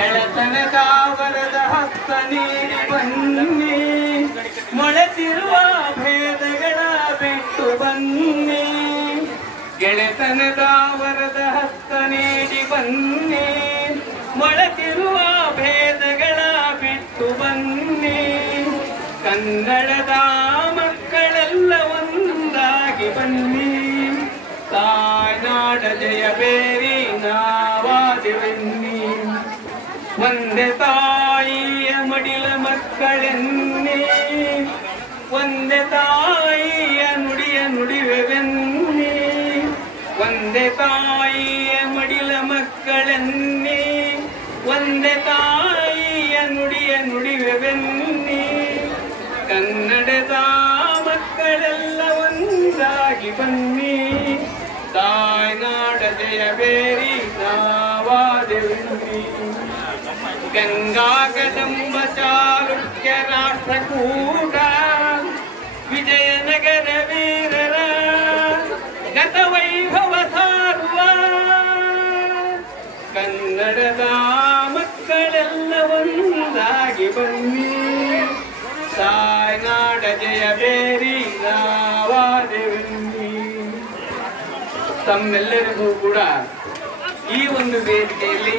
ಗೆಳೆತನದ ವರದ ಹಸ್ತ ನೀಡಿ ಬನ್ನಿ, ಮೊಳೆತಿರುವ ಭೇದಗಳ ಬಿಟ್ಟು ಬನ್ನಿ. ಗೆಳೆತನದ ವರದ ಹಸ್ತ ನೀಡಿ ಬನ್ನಿ, ಮೊಳೆತಿರುವ ಭೇದಗಳ ಬಿಟ್ಟು ಬನ್ನಿ. ಕನ್ನಡದ ಮಕ್ಕಳೆಲ್ಲ ಒಂದಾಗಿ ಬನ್ನಿ, ತಾಯ್ನಾಡ ಜಯ ಬೇರಿ ನಾವಾದಿವೆನ್ನಿ. ಒಂದೇ ತಾಯಿಯ ಮಡಿಲ ಮಕ್ಕಳೆನ್ನಿ, ಒಂದೇ ತಾಯಿಯ ನುಡಿಯ ನುಡಿವೆವೆನ್ನಿ. ಒಂದೇ ತಾಯಿಯ ಮಡಿಲ ಮಕ್ಕಳೆನ್ನಿ, ಒಂದೇ ತಾಯಿಯ ನುಡಿಯ ನುಡಿವೆವೆನ್ನಿ. ಕನ್ನಡದ ಮಕ್ಕಳೆಲ್ಲ ಒಂದಾಗಿ ಬನ್ನಿ, ತಾಯ್ನಾಡ ಜಯ ಬೇರಿ ನಾವಾದೆವೆನ್ನಿ. ಗಂಗಾ ಕದಂಬ ಚಾಲುಕ್ಯ ರಾಷ್ಟ್ರಕೂಟ, ವಿಜಯನಗರ ವೀರರ ಗತ ವೈಭವ ಸಾರುವ. ಕನ್ನಡದ ಮಕ್ಕಳೆಲ್ಲ ಒಂದಾಗಿ ಬನ್ನಿ, ತಾಯ್ನಾಡ ಜಯ ಬೇರಿ ನಾವಾದೆವೆನ್ನಿ. ತಮ್ಮೆಲ್ಲರಿಗೂ ಕೂಡ ಈ ಒಂದು ವೇದಿಕೆಯಲ್ಲಿ